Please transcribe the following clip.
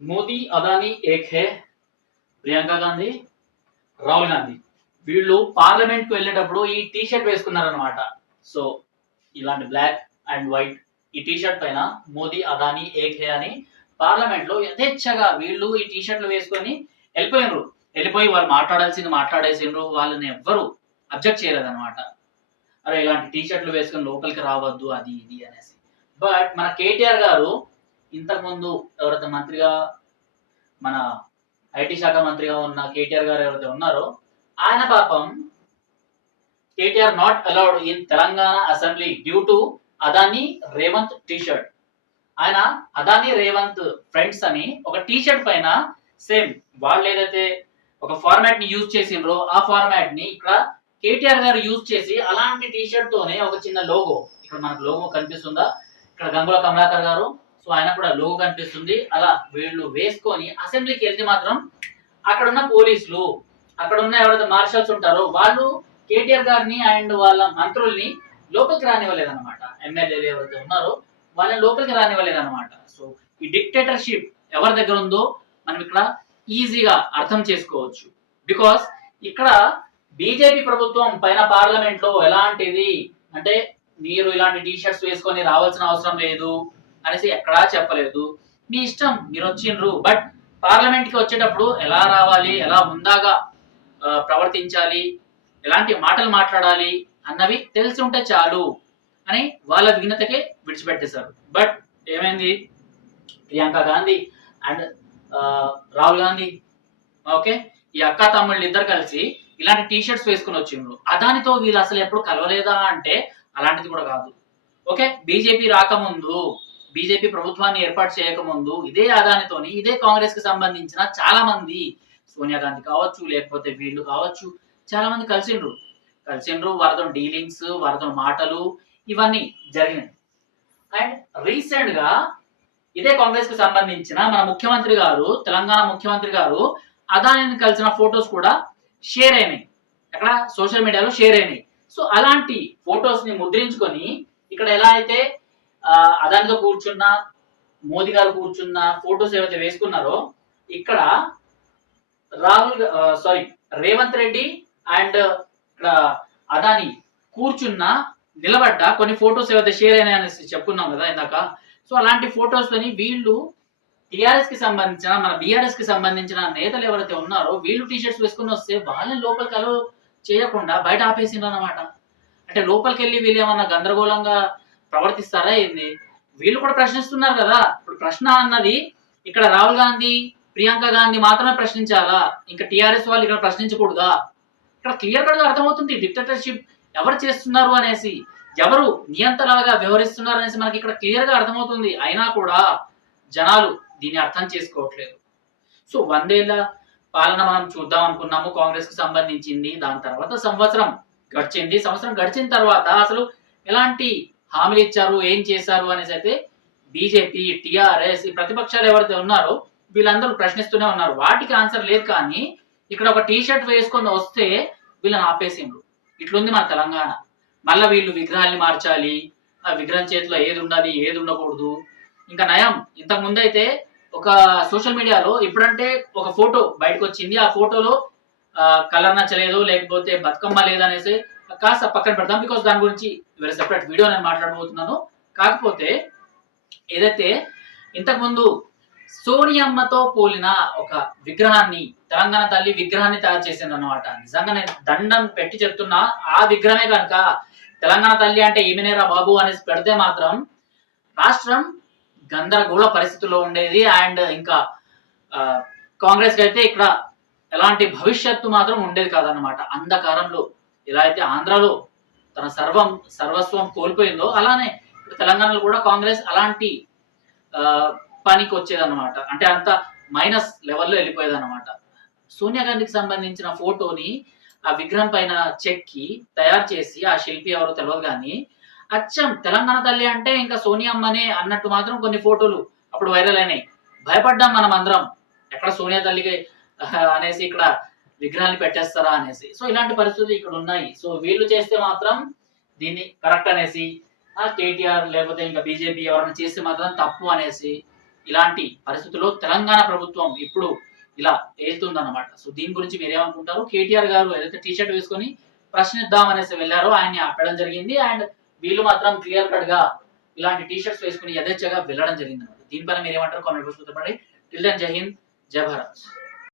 మోదీ అదానీ ఏక్ హే ప్రియాంక గాంధీ రాహుల్ గాంధీ వీళ్ళు పార్లమెంట్కు వెళ్ళేటప్పుడు ఈ టీ షర్ట్ వేసుకున్నారనమాట సో ఇలాంటి బ్లాక్ అండ్ వైట్ ఈ టీ షర్ట్ పైన మోదీ అదానీ ఏక్ హే అని పార్లమెంట్లో యథేచ్ఛగా వీళ్ళు ఈ టీ షర్ట్లు వేసుకొని వెళ్ళిపోయినరు. వెళ్ళిపోయి వాళ్ళు మాట్లాడాల్సింది మాట్లాడేసిండ్రు. వాళ్ళని ఎవ్వరు అబ్జెక్ట్ చేయలేదన్నమాట. అరే ఇలాంటి టీ షర్ట్లు వేసుకొని లోపలికి రావద్దు అది ఇది అనేసి. బట్ మన కేటీఆర్ గారు ఇంతకుముందు ఎవరైతే మంత్రిగా మన ఐటీ శాఖ మంత్రిగా ఉన్న కేటీఆర్ గారు ఎవరైతే ఉన్నారో ఆయన పాపం KTR not allowed in Telangana assembly due to Adani Revanth T shirt. ఆయన అదాని రేవంత్ ఫ్రెండ్స్ అని ఒక టీ షర్ట్ పైన సేమ్ వాళ్ళు ఏదైతే ఒక ఫార్మాట్ని యూజ్ చేసిండ్రో ఆ ఫార్మాట్ని ఇక్కడ కేటీఆర్ గారు యూజ్ చేసి అలాంటి టీ షర్ట్ తోనే ఒక చిన్న లోగో ఇక్కడ మనకు లోగో కనిపిస్తుందా? ఇక్కడ గంగుల కమలాకర్ గారు సో ఆయన కూడా లో కనిపిస్తుంది. అలా వీళ్ళు వేసుకొని అసెంబ్లీకి వెళ్తే మాత్రం అక్కడ ఉన్న పోలీసులు అక్కడ ఉన్న ఎవరైతే మార్షల్స్ ఉంటారో వాళ్ళు కేటీఆర్ గారిని అండ్ వాళ్ళ మంత్రుల్ని లోపలికి రానివ్వలేదన్నమాట. ఎమ్మెల్యేలు ఎవరైతే ఉన్నారో వాళ్ళని లోపలికి రానివ్వలేదన్నమాట. సో ఈ డిక్టేటర్షిప్ ఎవరి దగ్గర ఉందో మనం ఇక్కడ ఈజీగా అర్థం చేసుకోవచ్చు. బికాస్ ఇక్కడ బీజేపీ ప్రభుత్వం పైన పార్లమెంట్లో ఎలాంటిది? అంటే మీరు ఇలాంటి టీ షర్ట్స్ వేసుకొని రావాల్సిన అవసరం లేదు. అనేసి ఎక్కడా చెప్పలేదు. మీ ఇష్టం మీరు వచ్చిండ్రు బట్ పార్లమెంట్కి వచ్చేటప్పుడు ఎలా రావాలి ఎలా ముందాగా ప్రవర్తించాలి ఎలాంటి మాటలు మాట్లాడాలి అన్నవి తెలిసి ఉంటే చాలు అని వాళ్ళ విఘ్నతకే విడిచిపెట్టేశారు. బట్ ఏమైంది? Priyanka Gandhi and Rahul Gandhi okay? ఈ అక్క తమ్ముళ్ళు ఇద్దరు కలిసి ఇలాంటి టీ షర్ట్స్ వేసుకుని వచ్చిండ్రు. అదానితో వీళ్ళు అసలు ఎప్పుడు కలవలేదా అంటే అలాంటిది కూడా కాదు. ఓకే? బీజేపీ రాకముందు బీజేపీ ప్రభుత్వాన్ని ఏర్పాటు చేయకముందు ఇదే అదానితోని ఇదే కాంగ్రెస్కి సంబంధించిన చాలా మంది సోనియా గాంధీ కావచ్చు లేకపోతే వీళ్ళు కావచ్చు చాలా మంది కలిసిండ్రు. కలిసిండ్రు వారితో డీలింగ్స్ వారితో మాటలు ఇవన్నీ జరిగినాయి. అండ్ రీసెంట్గా ఇదే కాంగ్రెస్కి సంబంధించిన మన ముఖ్యమంత్రి గారు తెలంగాణ ముఖ్యమంత్రి గారు అదానిని కలిసిన ఫొటోస్ కూడా షేర్ అయినాయి. అక్కడ సోషల్ మీడియాలో షేర్ అయినాయి. సో అలాంటి ఫొటోస్ని ముద్రించుకొని ఇక్కడ ఎలా అయితే అదానితో కూర్చున్న మోదీ గారు కూర్చున్న ఫోటోస్ ఏవైతే వేసుకున్నారో ఇక్కడ రాహుల్ సారీ రేవంత్ రెడ్డి అండ్ ఇక్కడ అదాని కూర్చున్న నిలబడ్డ కొన్ని ఫొటోస్ ఏవైతే షేర్ అయినాయి అనేసి చెప్పుకున్నాం కదా ఇందాక. సో అలాంటి ఫొటోస్ తోని వీళ్ళు టిఆర్ఎస్కి సంబంధించిన మన బిఆర్ఎస్కి సంబంధించిన నేతలు ఎవరైతే ఉన్నారో వీళ్ళు టీ షర్ట్స్ వేసుకుని వస్తే వాళ్ళని లోపలికి అలో చేయకుండా బయట ఆపేసిండ్రు అనమాట అంటే లోపలికి వెళ్ళి వీళ్ళు ఏమన్నా గందరగోళంగా ప్రవర్తిస్తారా ఏంది? వీళ్ళు కూడా ప్రశ్నిస్తున్నారు కదా. ఇప్పుడు ప్రశ్న అన్నది ఇక్కడ రాహుల్ గాంధీ ప్రియాంక గాంధీ మాత్రమే ప్రశ్నించాలా? ఇంకా టీఆర్ఎస్ వాళ్ళు ఇక్కడ ప్రశ్నించకూడదా? ఇక్కడ క్లియర్ కట్ అర్థమవుతుంది డిక్టేటర్షిప్ ఎవరు చేస్తున్నారు అనేసి. ఎవరు నియంత్రణగా వ్యవహరిస్తున్నారు అనేసి మనకి ఇక్కడ క్లియర్గా అర్థమవుతుంది. అయినా కూడా జనాలు దీన్ని అర్థం చేసుకోవట్లేదు. సో వందేళ్ళ పాలన మనం చూద్దాం అనుకున్నాము కాంగ్రెస్కు సంబంధించింది. దాని తర్వాత సంవత్సరం గడిచింది. సంవత్సరం గడిచిన తర్వాత అసలు ఎలాంటి హామీలు ఇచ్చారు ఏం చేశారు అనేసి అయితే బీజేపీ టిఆర్ఎస్ ఈ ప్రతిపక్షాలు ఎవరైతే ఉన్నారో వీళ్ళందరూ ప్రశ్నిస్తూనే ఉన్నారు. వాటికి ఆన్సర్ లేదు కానీ ఇక్కడ ఒక టీ షర్ట్ వేసుకొని వస్తే వీళ్ళని ఆపేసిండ్రు. ఇట్లుంది మన తెలంగాణ. మళ్ళీ వీళ్ళు విగ్రహాన్ని మార్చాలి ఆ విగ్రహం చేతిలో ఏది ఉండాలి ఏది ఉండకూడదు. ఇంకా నయం ఇంతకు ముందు అయితే ఒక సోషల్ మీడియాలో ఇప్పుడంటే ఒక ఫోటో బయటకు వచ్చింది ఆ ఫోటోలో కలర్ నచ్చలేదు లేకపోతే బతుకమ్మ లేదనేసి కాస్త పక్కన పెడతాం బికాస్ దాని గురించి వేరే సెపరేట్ వీడియో నేను మాట్లాడబోతున్నాను. కాకపోతే ఏదైతే ఇంతకుముందు సోనియమ్మతో పోలిన ఒక విగ్రహాన్ని తెలంగాణ తల్లి విగ్రహాన్ని తయారు చేసింది అనమాట నిజంగా నేను దండం పెట్టి చెప్తున్నా ఆ విగ్రహమే కనుక తెలంగాణ తల్లి అంటే ఈమెనేరా బాబు అనేసి పెడితే మాత్రం రాష్ట్రం గందరగోళ పరిస్థితుల్లో ఉండేది. అండ్ ఇంకా ఆ, కాంగ్రెస్ అయితే ఇక్కడ ఎలాంటి భవిష్యత్తు మాత్రం ఉండేది కాదనమాట అంధకారంలో ఎలా అయితే ఆంధ్రాలో తన సర్వం సర్వస్వం కోల్పోయిందో అలానే తెలంగాణలో కూడా కాంగ్రెస్ అలాంటి పనికి వచ్చేదన్నమాట. అంటే అంత మైనస్ లెవెల్లో వెళ్ళిపోయేదన్నమాట. సోనియా గాంధీకి సంబంధించిన ఫోటోని ఆ విగ్రహం పైన చెక్కి తయారు చేసి ఆ శిల్పి ఎవరో తెలియదు కానీ అచ్చం తెలంగాణ తల్లి అంటే ఇంకా సోనియమ్మనే అన్నట్టు మాత్రం కొన్ని ఫోటోలు అప్పుడు వైరల్ అయినాయి. భయపడ్డాం మనం అందరం ఎక్కడ సోనియా తల్లికి అనేసి ఇక్కడ విగ్రహాన్ని పెట్టేస్తారా అనేసి. సో ఇలాంటి పరిస్థితులు ఇక్కడ ఉన్నాయి. సో వీళ్ళు చేస్తే మాత్రం దీన్ని కరెక్ట్ అనేసి కేటీఆర్ లేకపోతే ఇంకా బీజేపీ ఎవరైనా చేస్తే మాత్రం తప్పు అనేసి ఇలాంటి పరిస్థితుల్లో తెలంగాణ ప్రభుత్వం ఇప్పుడు ఇలా వెళ్తుందన్నమాట సో దీని గురించి మీరు ఏమనుకుంటారు కేటీఆర్ గారు ఏదైతే టీ షర్ట్ వేసుకొని ప్రశ్నిద్దాం అనేసి వెళ్ళారో ఆయన్ని ఆపడం జరిగింది. అండ్ వీళ్ళు మాత్రం క్లియర్ కట్గా ఇలాంటి టీ షర్ట్స్ వేసుకుని యథేచ్ఛగా వెళ్ళడం జరిగింది అనమాట దీనిపైన మీరు ఏమంటారు కామెంట్ బాక్స్లో చెప్పండి. టిల్ దెన్ జై హింద్ జై భారత్.